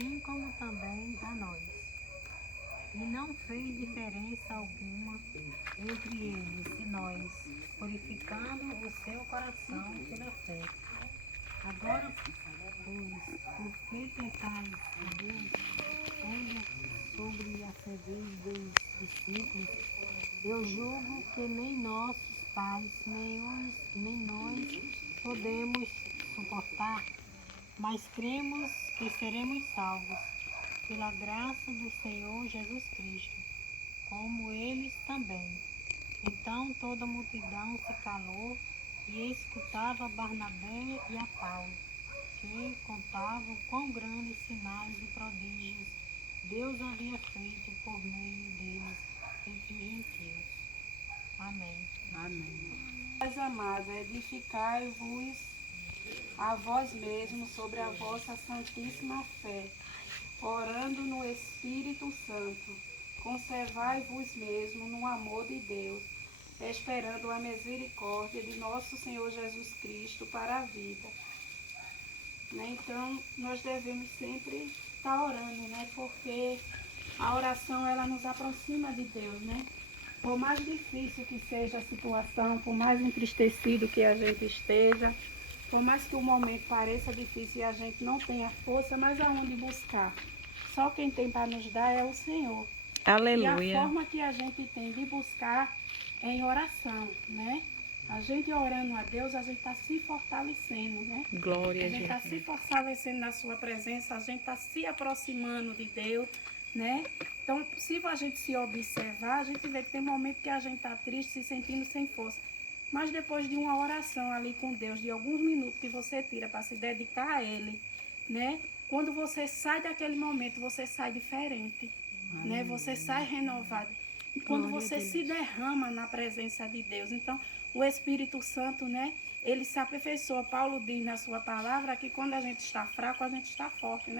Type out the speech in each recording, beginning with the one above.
assim como também a nós. E não fez diferença alguma entre eles e nós, purificando o seu coração pela fé. Agora, pois, por que tentais Deus, quando sobre a cerveja dos discípulos, eu julgo que nem nossos pais, nem nós podemos suportar, mas cremos que seremos salvos pela graça do Senhor Jesus Cristo, como eles também. Então toda a multidão se calou e escutava Barnabé e a Paulo, que contavam quão grandes sinais e prodígios Deus havia feito por meio deles entre os gentios. Amém. Amém. Mas, amados, edificai-vos a vós mesmos sobre a vossa santíssima fé, orando no Espírito Santo. Conservai-vos mesmo no amor de Deus, esperando a misericórdia de nosso Senhor Jesus Cristo para a vida. Então, nós devemos sempre estar orando, porque a oração, ela nos aproxima de Deus, Por mais difícil que seja a situação, por mais entristecido que a gente esteja, por mais que o momento pareça difícil e a gente não tenha força, mas aonde buscar? Só quem tem para nos dar é o Senhor. Aleluia. E a forma que a gente tem de buscar é em oração, A gente orando a Deus, a gente está se fortalecendo, Glória A a gente está Jesus. se fortalecendo na sua presença, a gente está se aproximando de Deus, Então, se a gente se observar, a gente vê que tem momentos que a gente está triste, se sentindo sem força. Mas depois de uma oração ali com Deus, de alguns minutos que você tira para se dedicar a Ele, Quando você sai daquele momento, você sai diferente, Você sai renovado. E quando você se derrama na presença de Deus, então o Espírito Santo, ele se aperfeiçoa. Paulo diz na sua palavra que quando a gente está fraco, a gente está forte,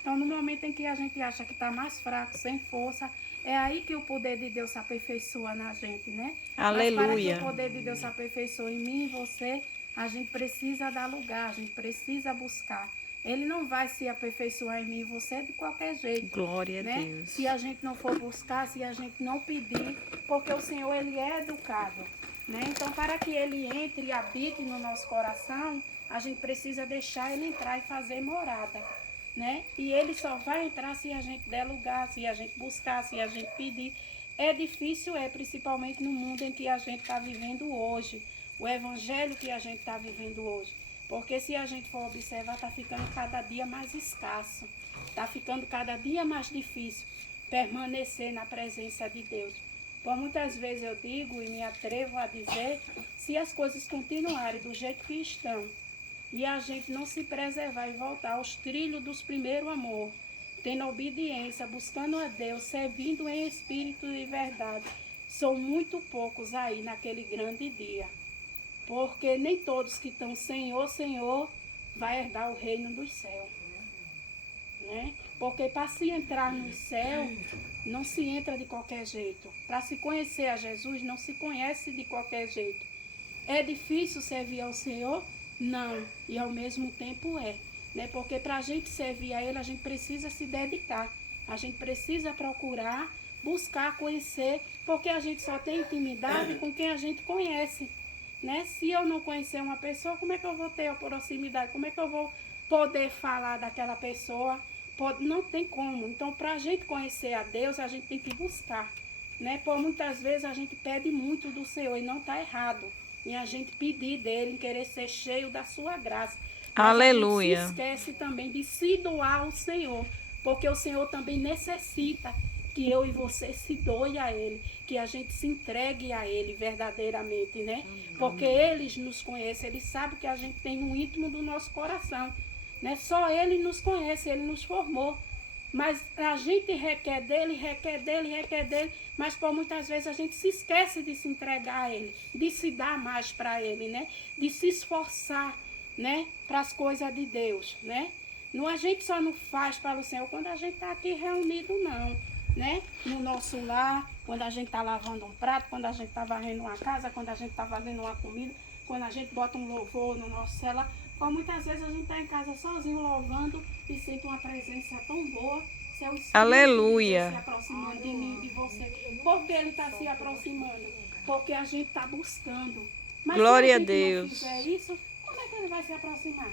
Então, no momento em que a gente acha que está mais fraco, sem força, é aí que o poder de Deus se aperfeiçoa na gente, Aleluia. Mas para que o poder de Deus se aperfeiçoe em mim e você, a gente precisa dar lugar, a gente precisa buscar. Ele não vai se aperfeiçoar em mim e você de qualquer jeito. Glória a Deus. Se a gente não for buscar, se a gente não pedir, porque o Senhor, ele é educado, Então, para que ele entre e habite no nosso coração, a gente precisa deixar ele entrar e fazer morada, E ele só vai entrar se a gente der lugar, se a gente buscar, se a gente pedir. É difícil, principalmente no mundo em que a gente está vivendo hoje, o evangelho que a gente está vivendo hoje. Porque se a gente for observar, está ficando cada dia mais escasso, está ficando cada dia mais difícil permanecer na presença de Deus. Por muitas vezes eu digo e me atrevo a dizer, se as coisas continuarem do jeito que estão, e a gente não se preservar e voltar aos trilhos dos primeiros amor, tendo obediência, buscando a Deus, servindo em espírito e verdade, são muito poucos aí naquele grande dia. Porque nem todos que estão Senhor, Senhor, vai herdar o reino dos céus. Porque para se entrar no céu, não se entra de qualquer jeito. Para se conhecer a Jesus, não se conhece de qualquer jeito. É difícil servir ao Senhor? Não. E ao mesmo tempo é. Porque para a gente servir a Ele, a gente precisa se dedicar. A gente precisa procurar, buscar, conhecer, porque a gente só tem intimidade com quem a gente conhece. Se eu não conhecer uma pessoa, como é que eu vou ter a proximidade? Como é que eu vou poder falar daquela pessoa? Não tem como. Então, para a gente conhecer a Deus, a gente tem que buscar. Por muitas vezes a gente pede muito do Senhor e não está errado em a gente pedir dele, em querer ser cheio da sua graça. Mas Aleluia. a gente se esquece também de se doar ao Senhor, porque o Senhor também necessita que eu e você se doe a Ele, que a gente se entregue a Ele verdadeiramente, Porque Ele nos conhece, Ele sabe que a gente tem no íntimo do nosso coração, Só Ele nos conhece, Ele nos formou. Mas a gente requer dele, mas por muitas vezes a gente se esquece de se entregar a Ele, de se dar mais para Ele, De se esforçar, para as coisas de Deus, Não, a gente só não faz para o Senhor quando a gente está aqui reunido, não, No nosso lar, quando a gente está lavando um prato, quando a gente está varrendo uma casa, quando a gente está fazendo uma comida, quando a gente bota um louvor no nosso celular. Ou muitas vezes a gente está em casa sozinho louvando e sente uma presença tão boa. Seu Espírito Aleluia. de Deus se aproximando de mim, de você. Por que ele está se aproximando? Porque a gente está buscando. Mas Glória se a a gente Deus. não fizer isso, como é que ele vai se aproximar?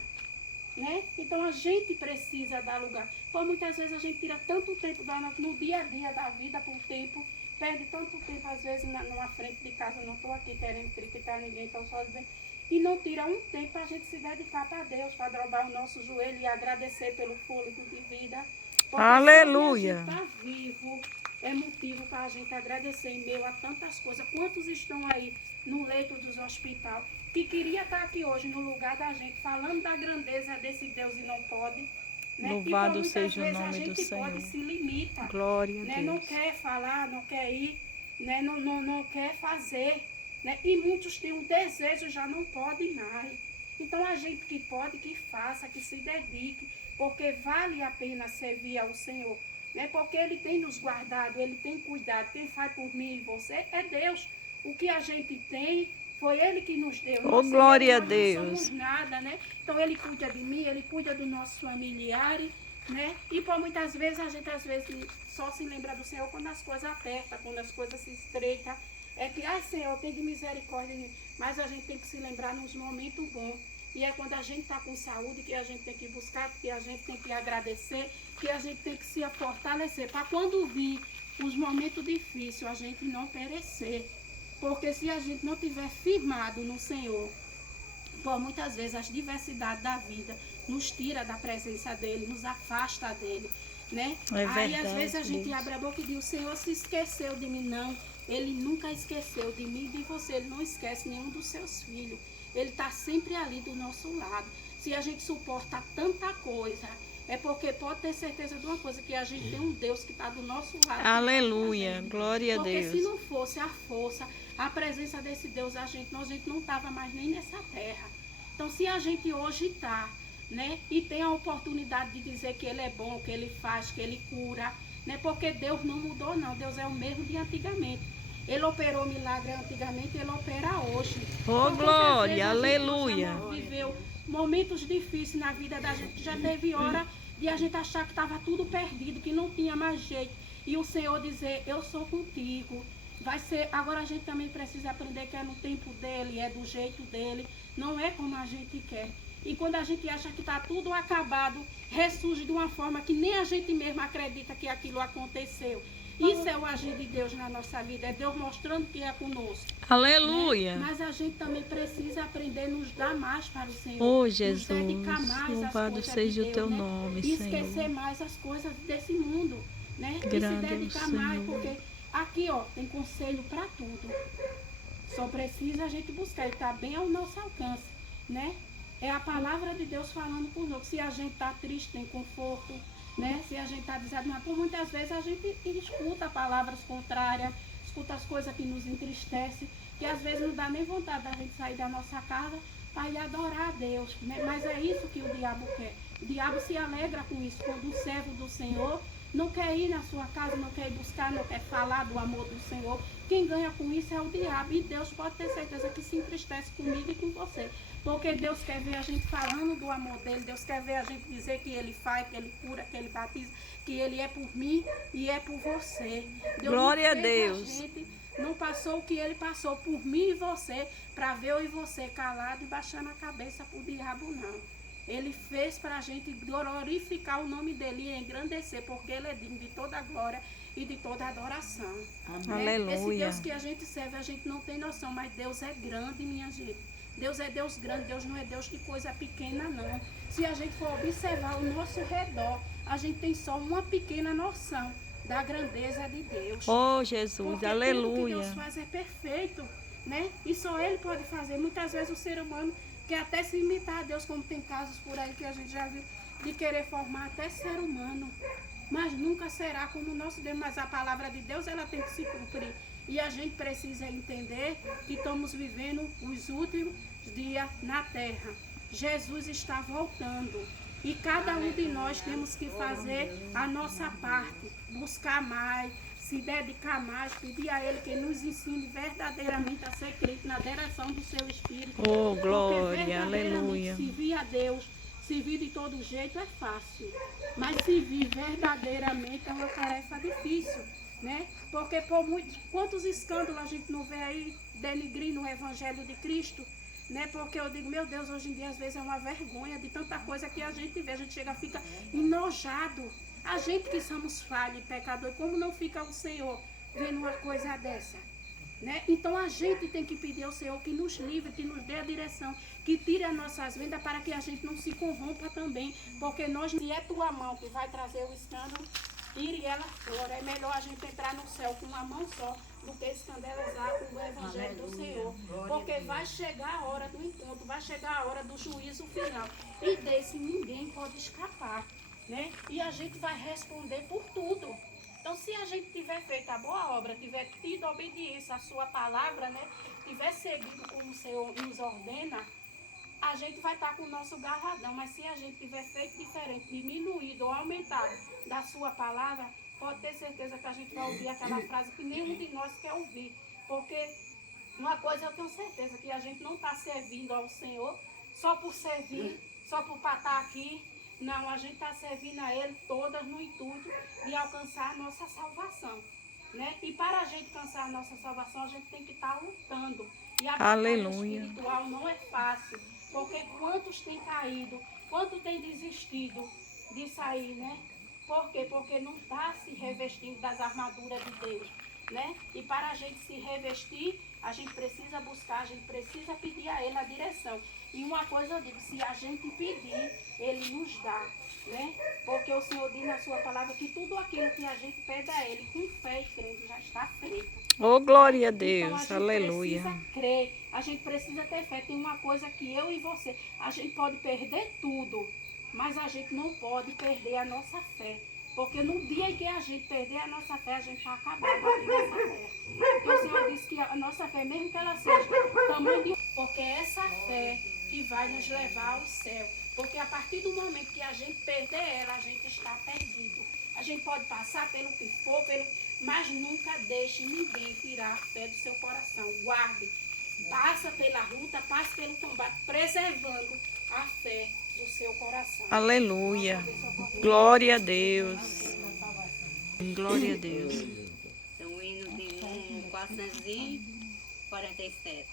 Né? Então a gente precisa dar lugar. Então muitas vezes a gente tira tanto tempo no dia a dia da vida por tempo, perde tanto tempo às vezes numa frente de casa, não estou aqui querendo criticar ninguém, estou só dizendo, e não tira um tempo para a gente se dedicar para Deus, para dobrar o nosso joelho e agradecer pelo fôlego de vida. Porque Aleluia. só de a gente estar vivo é motivo para a gente agradecer em meio a tantas coisas. Quantos estão aí no leito dos hospitais que queria estar aqui hoje no lugar da gente, falando da grandeza desse Deus e não pode? Né? Louvado E seja o vezes nome a do gente Senhor. pode se limita, Glória a né? Não Deus. quer falar, não quer ir, né? Não quer fazer. Né? E muitos têm um desejo, já não podem mais. Então a gente que pode, que faça, que se dedique, porque vale a pena servir ao Senhor. Né? Porque Ele tem nos guardado, Ele tem cuidado. Quem faz por mim e você é Deus. O que a gente tem foi Ele que nos deu. Oh, glória a Deus. Nós não somos nada, né? Então Ele cuida de mim, Ele cuida dos nossos familiares, né? E por muitas vezes a gente só se lembra do Senhor quando as coisas apertam, quando as coisas se estreitam. É que, ai Senhor, tem de misericórdia de mim. Mas a gente tem que se lembrar nos momentos bons. E é quando a gente está com saúde que a gente tem que buscar, que a gente tem que agradecer, que a gente tem que se fortalecer. Para quando vir os momentos difíceis, a gente não perecer. Porque se a gente não tiver firmado no Senhor, por muitas vezes as diversidades da vida nos tira da presença dEle, nos afasta dEle. Né? É aí verdade, às vezes a gente Deus. abre a boca e diz, o Senhor se esqueceu de mim. Não, Ele nunca esqueceu de mim e de você. Ele não esquece nenhum dos seus filhos. Ele está sempre ali do nosso lado. Se a gente suporta tanta coisa, é porque pode ter certeza de uma coisa, que a gente tem um Deus que está do nosso lado. Aleluia. Glória a Porque Deus. se não fosse a força, a presença desse Deus, a gente não estava mais nem nessa terra. Então se a gente hoje está, né, e tem a oportunidade de dizer que Ele é bom, que Ele faz, que Ele cura, né, porque Deus não mudou não, Deus é o mesmo de antigamente. Ele operou milagre antigamente, Ele opera hoje. Oh, Então, glória, às vezes, aleluia. A gente viveu momentos difíceis na vida da gente, já teve hora de a gente achar que estava tudo perdido, que não tinha mais jeito. E o Senhor dizer, eu sou contigo. Vai ser, agora a gente também precisa aprender que é no tempo dele, é do jeito dele, não é como a gente quer. E quando a gente acha que está tudo acabado, ressurge de uma forma que nem a gente mesmo acredita que aquilo aconteceu. Isso é o agir de Deus na nossa vida, é Deus mostrando que é conosco. Aleluia. Né? Mas a gente também precisa aprender a nos dar mais para o Senhor. Oh, Jesus, nos dedicar mais às louvado coisas seja de o Deus, teu né? nome, E Senhor. esquecer mais as coisas desse mundo. Né? Grande e se é o dedicar mais, Senhor. porque aqui ó, tem conselho para tudo. Só precisa a gente buscar, e está bem ao nosso alcance. Né? É a palavra de Deus falando por nós. Se a gente está triste, tem conforto. Né? Se a gente está desanimado, por muitas vezes a gente escuta palavras contrárias, escuta as coisas que nos entristecem, que às vezes não dá nem vontade da gente sair da nossa casa para ir adorar a Deus. Né? Mas é isso que o diabo quer. O diabo se alegra com isso, quando o servo do Senhor não quer ir na sua casa, não quer ir buscar, não quer falar do amor do Senhor. Quem ganha com isso é o diabo. E Deus pode ter certeza que se entristece comigo e com você. Porque Deus quer ver a gente falando do amor dele, Deus quer ver a gente dizer que ele faz, que ele cura, que ele batiza, que ele é por mim e é por você. Deus Glória a não fez Deus. gente, não passou o que ele passou por mim e você, para ver eu e você calado e baixando a cabeça para o diabo, não. Ele fez para a gente glorificar o nome dele e engrandecer, porque ele é digno de toda a glória e de toda a adoração. Aleluia. Esse Deus que a gente serve, a gente não tem noção, mas Deus é grande, minha gente. Deus é Deus grande, Deus não é Deus de coisa pequena, não. Se a gente for observar ao nosso redor, a gente tem só uma pequena noção da grandeza de Deus. Oh, Jesus, porque aleluia. tudo que Deus faz é perfeito, né? E só Ele pode fazer. Muitas vezes o ser humano quer até se imitar a Deus, como tem casos por aí que a gente já viu, de querer formar até ser humano. Mas nunca será como o nosso Deus. Mas a palavra de Deus, ela tem que se cumprir. E a gente precisa entender que estamos vivendo os últimos dias na terra. Jesus está voltando. E cada um de nós temos que fazer a nossa parte. Buscar mais, se dedicar mais, pedir a Ele que nos ensine verdadeiramente a ser crente na direção do seu Espírito. Oh, Porque glória, verdadeiramente aleluia. servir a Deus, servir de todo jeito é fácil, mas servir verdadeiramente é uma tarefa difícil, né? Porque por quantos escândalos a gente não vê aí denigrindo o Evangelho de Cristo, né? Porque eu digo, meu Deus, hoje em dia às vezes é uma vergonha de tanta coisa que a gente vê, a gente chega, fica enojado. A gente que somos falhos e pecadores, como não fica o Senhor vendo uma coisa dessa? Né? Então a gente tem que pedir ao Senhor que nos livre, que nos dê a direção, que tire as nossas vendas para que a gente não se corrompa também. Porque nós, se é tua mão que vai trazer o escândalo, tire ela fora. É melhor a gente entrar no céu com uma mão só do que escandalizar com o Evangelho do Senhor. Porque vai chegar a hora do encontro, vai chegar a hora do juízo final. E desse ninguém pode escapar. Né? E a gente vai responder por tudo. Então, se a gente tiver feito a boa obra, tiver tido obediência à sua palavra, né? Tiver seguido como o Senhor nos ordena, a gente vai estar com o nosso galardão. Mas se a gente tiver feito diferente, diminuído ou aumentado da sua palavra, pode ter certeza que a gente vai ouvir aquela frase que nenhum de nós quer ouvir. Porque uma coisa eu tenho certeza, que a gente não está servindo ao Senhor só por servir, só por estar aqui. Não, a gente está servindo a Ele todas no intuito de alcançar a nossa salvação, né? E para a gente alcançar a nossa salvação, a gente tem que estar lutando. E a batalha espiritual não é fácil, porque quantos têm caído, quantos têm desistido de sair, né? Por quê? Porque não está se revestindo das armaduras de Deus, né? E para a gente se revestir, a gente precisa buscar, a gente precisa pedir a Ele a direção. E uma coisa eu digo, se a gente pedir, Ele nos dá, né? Porque o Senhor diz na sua palavra que tudo aquilo que a gente pede a Ele, com fé e crendo, já está feito. Oh, glória a Então, Deus, a gente aleluia. precisa crer, a gente precisa ter fé. Tem uma coisa que eu e você, a gente pode perder tudo, mas a gente não pode perder a nossa fé. Porque no dia em que a gente perder a nossa fé, a gente está acabando aqui nessa terra. Porque o Senhor disse que a nossa fé, mesmo que ela seja tamanho de... Porque é essa fé que vai nos levar ao céu. Porque a partir do momento que a gente perder ela, a gente está perdido. A gente pode passar pelo que for, mas nunca deixe ninguém tirar a fé do seu coração. Guarde. Passa pela luta, passe pelo combate, preservando a fé do seu coração. Aleluia. Glória a Deus. Glória a Deus. Então, hino de número 447.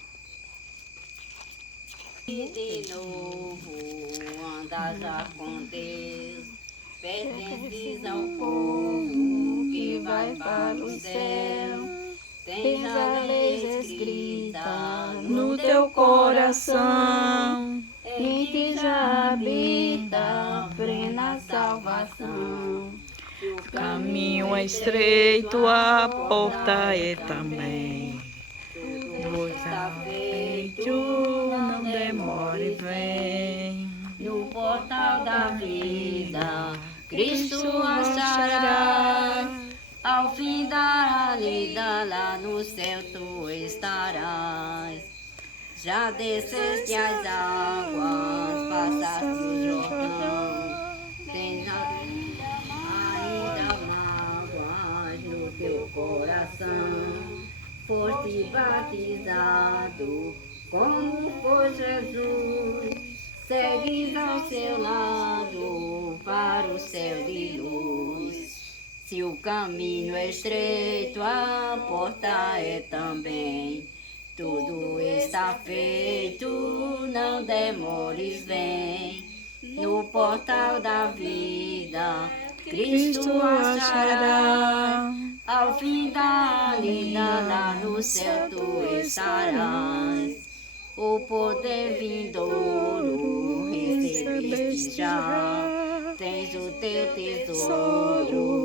E de novo anda já com Deus, pertences ao povo que vai para o céu. Tens a lei escrita No teu coração, em ti já habita a plena salvação. O caminho é estreito, a porta é também. tudo está feito, Não demore, vem. no portal da vida, Cristo achará. Ao fim da lida, lá no céu tu estarás. Já desceste as águas, passaste o Jordão. Tens ainda mágoas no teu coração. Foste batizado como foi Jesus. Segues ao seu lado para o céu de luz. Se o caminho é estreito, a porta é também. Tudo está feito, não demores, vem. No portal da vida, Cristo achará. Ao fim da lida, lá no céu tu estarás. O poder vindouro recebeste já. Tens o teu tesouro